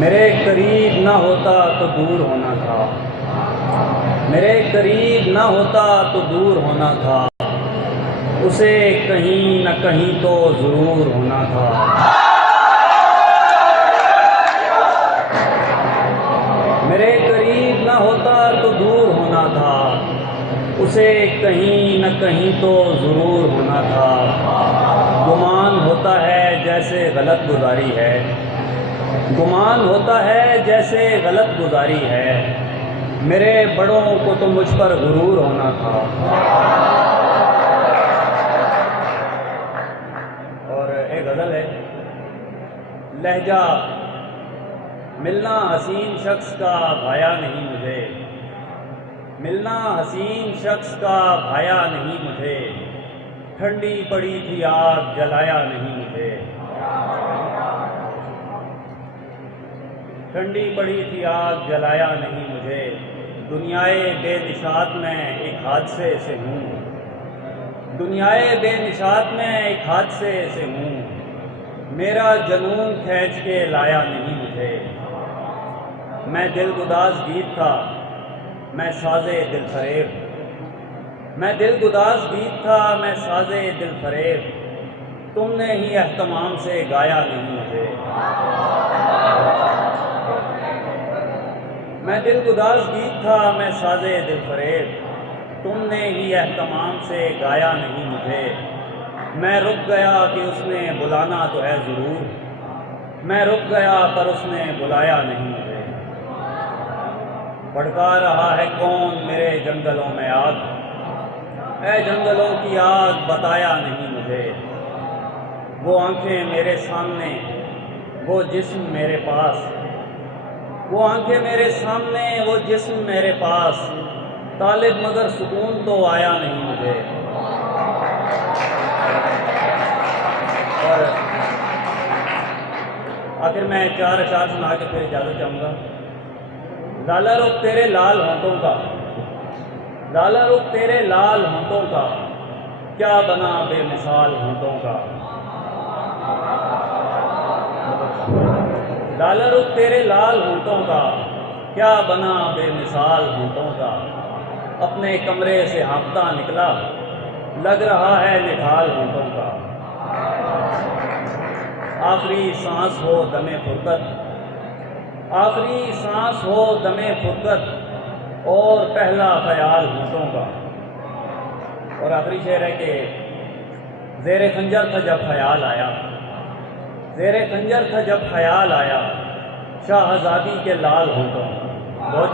मेरे करीब न होता तो दूर होना था, मेरे करीब न होता तो दूर होना था, उसे कहीं न कहीं तो ज़रूर होना था। मेरे करीब न होता तो दूर होना था, उसे कहीं न कहीं तो ज़रूर होना था। गुमान होता है जैसे गलत गुजारी है, गुमान होता है जैसे गलत गुजारी है, मेरे बड़ों को तो मुझ पर गुरूर होना था। और एक गज़ल है, लहजा मिलना हसीन शख्स का भाया नहीं मुझे, मिलना हसीन शख्स का भाया नहीं मुझे, ठंडी पड़ी थी आग जलाया नहीं मुझे, ठंडी पड़ी थी आग जलाया नहीं मुझे। दुनियाए बेनिशात में एक हादसे से हूँ, दुनियाए बेनिशात में एक हादसे से हूँ, मेरा जनून खींच के लाया नहीं मुझे। मैं दिलगुदाज गीत था, मैं साज़े दिल फरेब, मैं दिलगुदाज गीत था, मैं साज़े दिल फरेब, तुमने ही एहतमाम से गाया नहीं मुझे। मैं दिलगुदाज गीत था, मैं साज़े दिल फरेब, तुमने ही एहतमाम से गाया नहीं मुझे। मैं रुक गया कि उसने बुलाना तो है ज़रूर, मैं रुक गया पर उसने बुलाया नहीं मुझे। भड़का रहा है कौन मेरे जंगलों में आग, ऐ जंगलों की आग बताया नहीं मुझे। वो आंखें मेरे सामने, वो जिस्म मेरे पास, वो आंखें मेरे सामने, वो जिस्म मेरे पास, तालिब मगर सुकून तो आया नहीं मुझे। और आखिर मैं 4 अशार सुना के फिर इजाज़त चाहूँगा। लाला रुख तेरे लाल होंठों का, लाला रुख तेरे लाल होंठों का, क्या बना बेमिसाल होंठों का। लाला रुख तेरे लाल होंठों का, क्या बना बेमिसाल होंठों का। अपने कमरे से हाँफता निकला, लग रहा है निढाल होंठों का। आखिरी सांस हो दमे फुरकत, आखिरी सांस हो दमे फुरकत, और पहला ख्याल होंठों का। और आखिरी शेर है कि ज़ेरे खंजर था जब ख्याल आया, ज़ेरे खंजर था जब ख्याल आया, शाहज़ादी के लाल होंठों का। बहुत